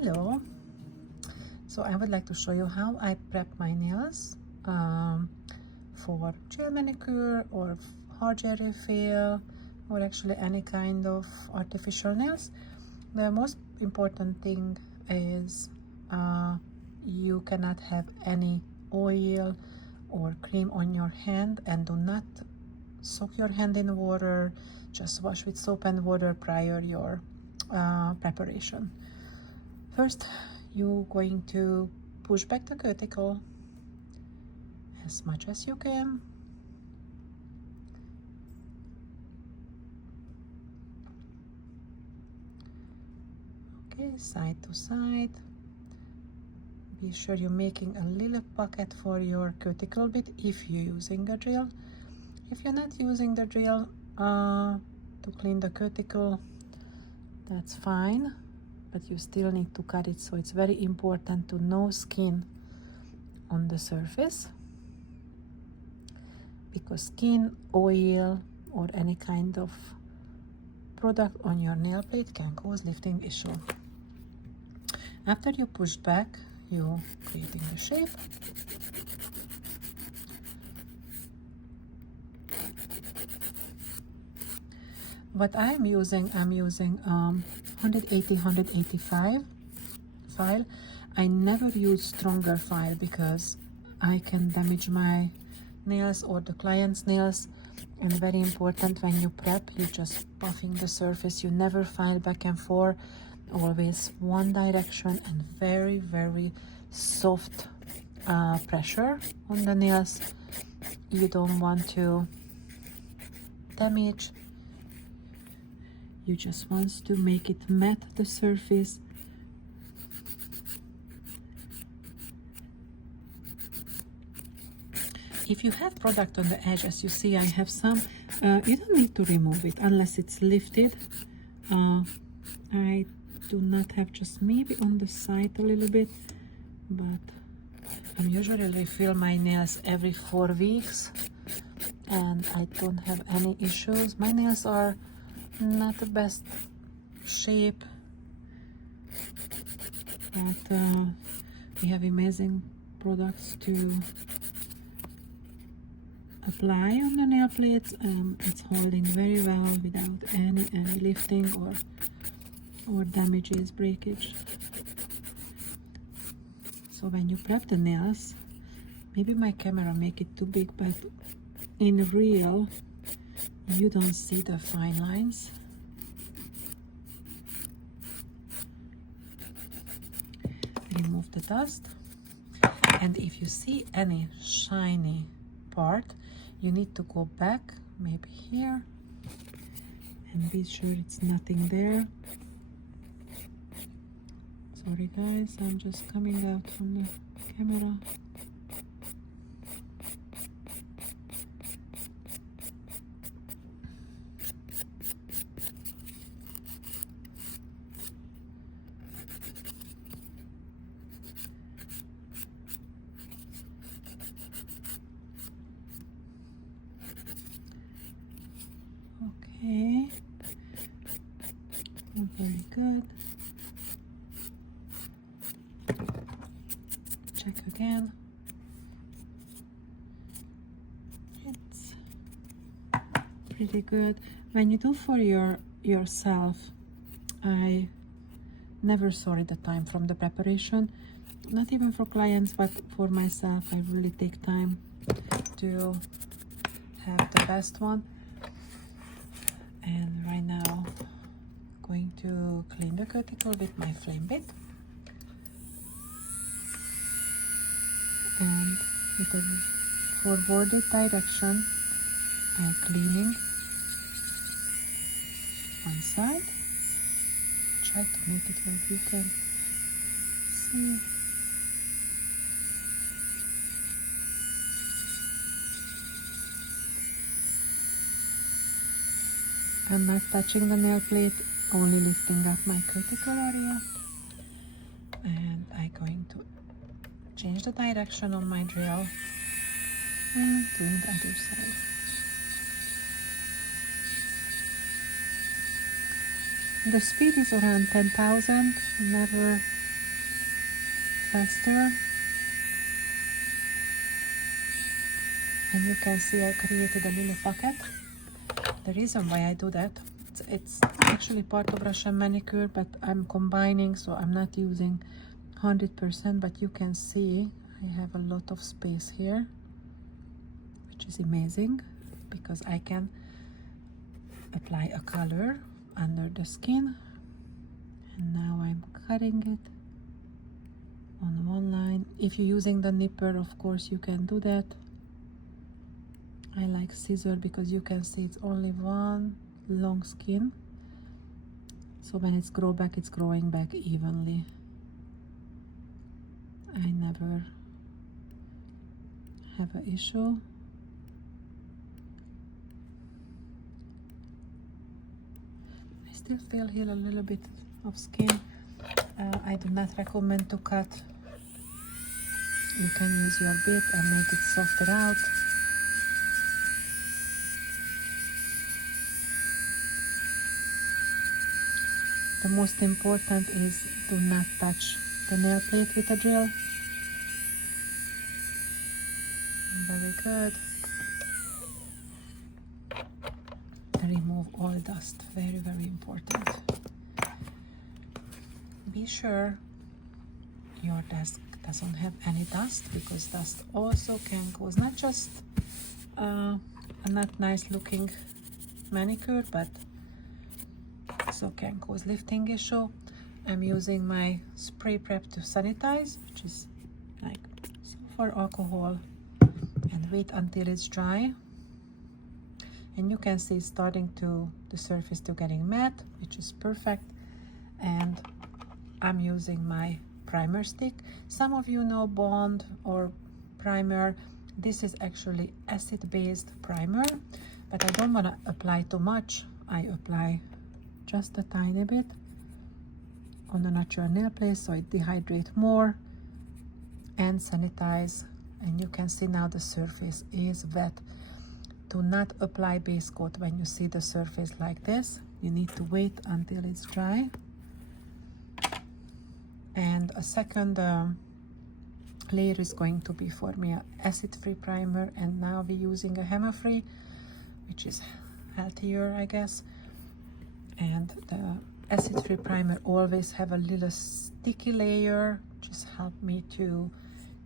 Hello. So I would like to show you how I prep my nails for gel manicure or hard gel refill or actually any kind of artificial nails. The most important thing is you cannot have any oil or cream on your hand, and do not soak your hand in water. Just wash with soap and water prior your preparation. First, you're going to push back the cuticle as much as you can. Okay, side to side. Be sure you're making a little pocket for your cuticle bit if you're using a drill. If you're not using the drill to clean the cuticle, that's fine, but you still need to cut it, so it's very important to no skin on the surface, because skin, oil, or any kind of product on your nail plate can cause lifting issue. After you push back, you're creating the shape. What I'm using 180-185 file. I never use stronger file because I can damage my nails or the client's nails. And very important, when you prep, you're just buffing the surface. You never file back and forth, always one direction, and very, very soft pressure on the nails. You don't want to damage. You just want to make it matte, the surface. If you have product on the edge, as you see I have some, you don't need to remove it unless it's lifted. I do not have, just maybe on the side a little bit, but I usually refill my nails every 4 weeks and I don't have any issues. My nails are not the best shape, but we have amazing products to apply on the nail plates. It's holding very well without any lifting or damages, breakage. So when you prep the nails, maybe my camera make it too big, but in real you don't see the fine lines. Remove the dust, and if you see any shiny part, you need to go back, maybe here, and be sure it's nothing there. Sorry guys, I'm just coming out from the camera. Okay, very good. Check again. It's pretty good. When you do for yourself, I never sorry the time from the preparation, not even for clients, but for myself. I really take time to have the best one. And right now, going to clean the cuticle with my flame bit. And with a forwarded direction, I'm cleaning one side. Try to make it where you can see. I'm not touching the nail plate, only lifting up my cuticle area. And I'm going to change the direction on my drill and doing the other side. The speed is around 10,000, never faster. And you can see I created a little pocket. The reason why I do that, it's actually part of Russian manicure, but I'm combining, so I'm not using 100%, but you can see I have a lot of space here, which is amazing because I can apply a color under the skin. And now I'm cutting it on one line. If you're using the nipper, of course you can do that. I like scissor because you can see it's only one long skin, so when it's grow back, it's growing back evenly. I never have an issue. I still feel here a little bit of skin. I do not recommend to cut. You can use your bit and make it softer out. The most important is do not touch the nail plate with a drill. Very good. Remove all dust. Very, very important. Be sure your desk doesn't have any dust, because dust also can cause not just a not nice looking manicure, but also can cause lifting issue. I'm using my spray prep to sanitize, which is like sulfur alcohol, and wait until it's dry. And you can see starting to the surface to getting matte, which is perfect. And I'm using my primer stick. Some of you know Bond or primer. This is actually acid-based primer, but I don't want to apply too much. I apply just a tiny bit on the natural nail plate so it dehydrates more and sanitize. And you can see now the surface is wet. Do not apply base coat when you see the surface like this. You need to wait until it's dry. And a second layer is going to be for me an acid-free primer, and now we're using a hammer-free, which is healthier, I guess. And the acid-free primer always have a little sticky layer, just help me to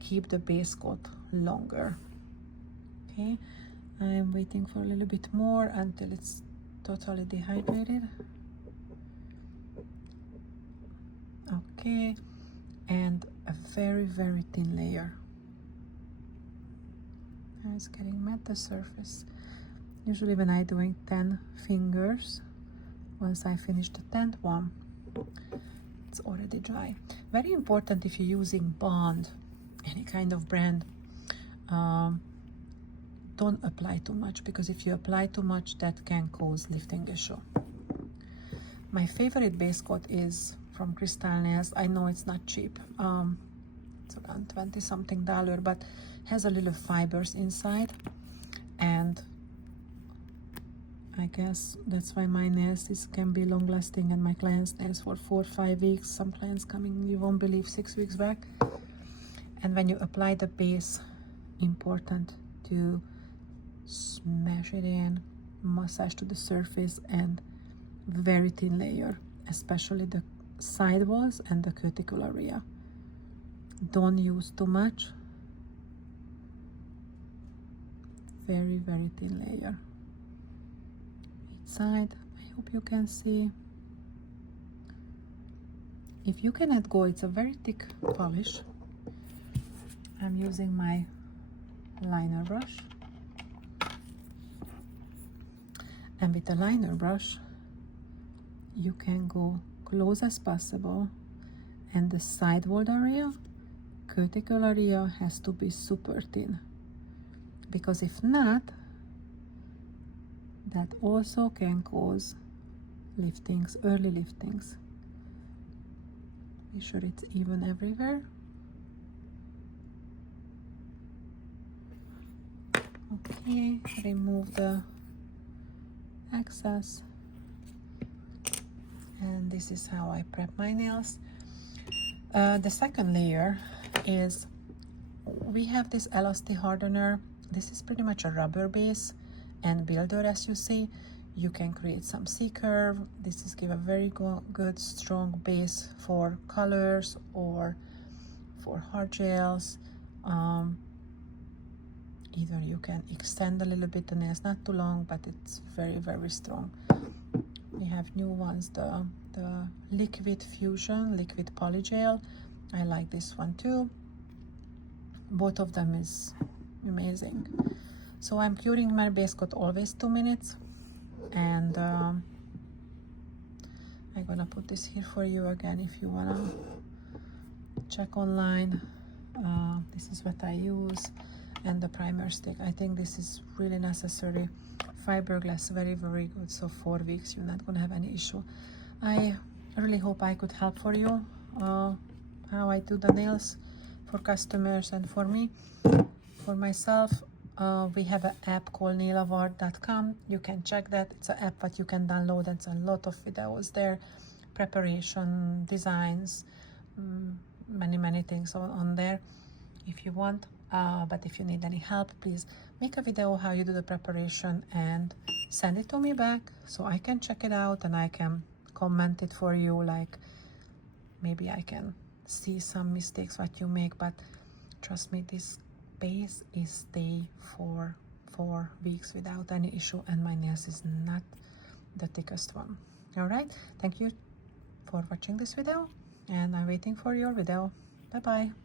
keep the base coat longer. Okay, I'm waiting for a little bit more until it's totally dehydrated. Okay, and a very, very thin layer. Now it's getting matte the surface. Usually when I'm doing 10 fingers, once I finish the 10th one, it's already dry. Very important if you're using Bond, any kind of brand, don't apply too much, because if you apply too much, that can cause lifting issue. My favorite base coat is from Crystal Nails. I know it's not cheap. It's around $20 something, but has a little fibers inside, and I guess that's why my nails can be long lasting, and my clients' nails for 4 or 5 weeks. Some clients coming, you won't believe, 6 weeks back. And when you apply the base, important to smash it in, massage to the surface, and very thin layer, especially the side walls and the cuticle area. Don't use too much. Very, very thin layer. Each side, I hope you can see. If you cannot go, it's a very thick polish. I'm using my liner brush. And with the liner brush, you can go close as possible, and the side wall area, cuticle area, has to be super thin, because if not, that also can cause liftings, early liftings. Be sure it's even everywhere. Okay, remove the excess. And this is how I prep my nails. The second layer is, we have this elastic hardener. This is pretty much a rubber base and builder, as you see. You can create some C-curve. This is give a very good strong base for colors or for hard gels. Either you can extend a little bit the nails, not too long, but it's very strong. We have new ones, the liquid fusion, liquid polygel. I like this one too. Both of them is amazing. So I'm curing my base coat always 2 minutes, and I'm gonna put this here for you again if you wanna check online. This is what I use, and the primer stick. I think this is really necessary. Fiberglass, very good. So 4 weeks, you're not gonna have any issue. I really hope I could help for you how I do the nails for customers and for me. For myself, we have an app called NailAward.com. You can check that. It's an app that you can download. It's a lot of videos there, preparation, designs, many things on there if you want. But if you need any help, please make a video how you do the preparation and send it to me back so I can check it out and I can comment it for you. Like, maybe I can see some mistakes what you make, but trust me, this base is stay for 4 weeks without any issue, and my nails is not the thickest one. All right, thank you for watching this video, and I'm waiting for your video. Bye bye.